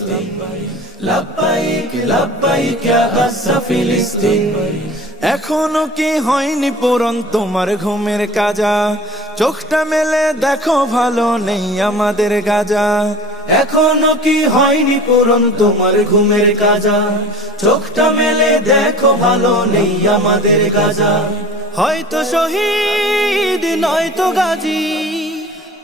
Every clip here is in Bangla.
ফিলিস্তিন লাব্বাইক লাব্বাইক ইয়া গাজ্জা ফিলিস্তিন এখনো কি হয়নি পূরণ তোমার ঘুমের কাজা চোখটা মেলে দেখো ভালো নেই আমাদের গাজা এখনো কি হয়নি পূরণ তোমার ঘুমের কাজা চোখটা মেলে দেখো ভালো নেই আমাদের গাজা হয়তো শহীদ নয়তো গাজী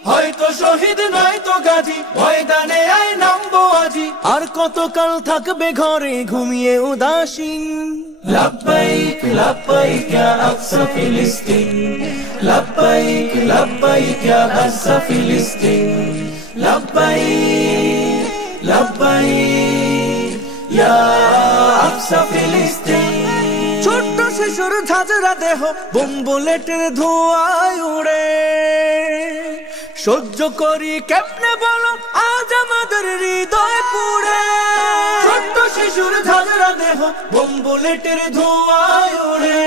হয়তো শহীদ নয়তো গাজী ময়দানে আয় নামবো আজি আর কতকাল থাকবে ঘরে ঘুমিয়ে উদাসীন লাব্বাইক লাব্বাইক ইয়া আকসা ফিলিস্তিন লাব্বাইক লাব্বাইক ইয়া গাজ্জা ফিলিস্তিন লাব্বাইক লাব্বাইক ইয়া আকসা ফিলিস্তিন ছোট্ট শিশুর ঝাঁঝরা দেহ বোম বুলেটের ধোঁয়ায় উড়ে সহ্য করি কেমনে বলো আজ আমাদের হৃদয় পুড়ে ছোট্ট শিশুর ঝাঁঝরা দেহ বোম বুলেটের ধোঁয়ায় উড়ে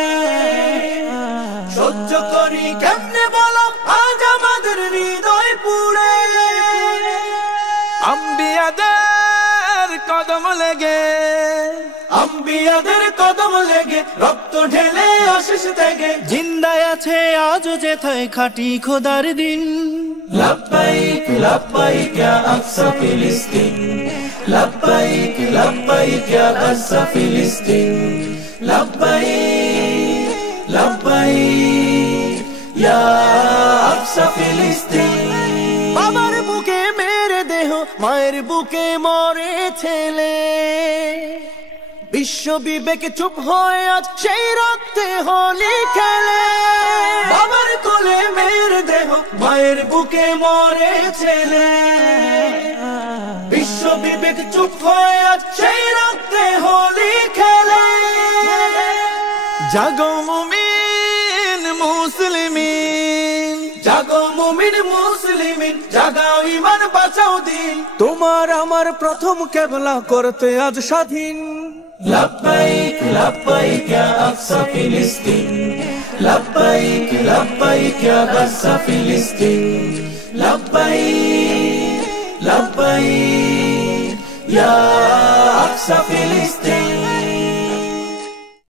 সহ্য করি কেমনে বলো আজ আমাদের হৃদয় পুড়ে আম্বিয়াদের কদম লেগে আম্বিয়াদের কদম লেগে রক্ত ঢেলে আশিস থেকে জিন্দায় আছে আজও যেথায় খাটি খোদার দিন লাব্বাইক লাব্বাইক ইয়া আকসা ফিলিস্তিন লাব্বাইক লাব্বাইক ইয়া গাজ্জা ফিলিস্তিন লাব্বাইক লাব্বাইক ইয়া আকসা ফিলিস্তিন বাবার বুকে মেরে দেহ মায়ের বুকে মরে ছেলে বিশ্ব বিবেক চুপ হয়ে আজ সেই রক্তে হোলি খেলে বাবার কোলে মেরে দেহ মায়ের বুকে মরে ছেলে বিশ্ব বিবেক চুপ হয়ে আজ সেই রক্তে হোলি খেলে জাগো মুমিন মুসলিমিন জাগো মুমিন মুসলিমিন জাগাও ঈমান বাঁচাও দিন তোমার আমার প্রথম কিবলা করতে আজ স্বাধীন লাব্বাইক লাব্বাইক ইয়া আকসা ফিলিস্তিন লাব্বাইক লাব্বাইক ইয়া গাজ্জা ফিলিস্তিন লাব্বাইক লাব্বাইক ইয়া আকসা ফিলিস্তিন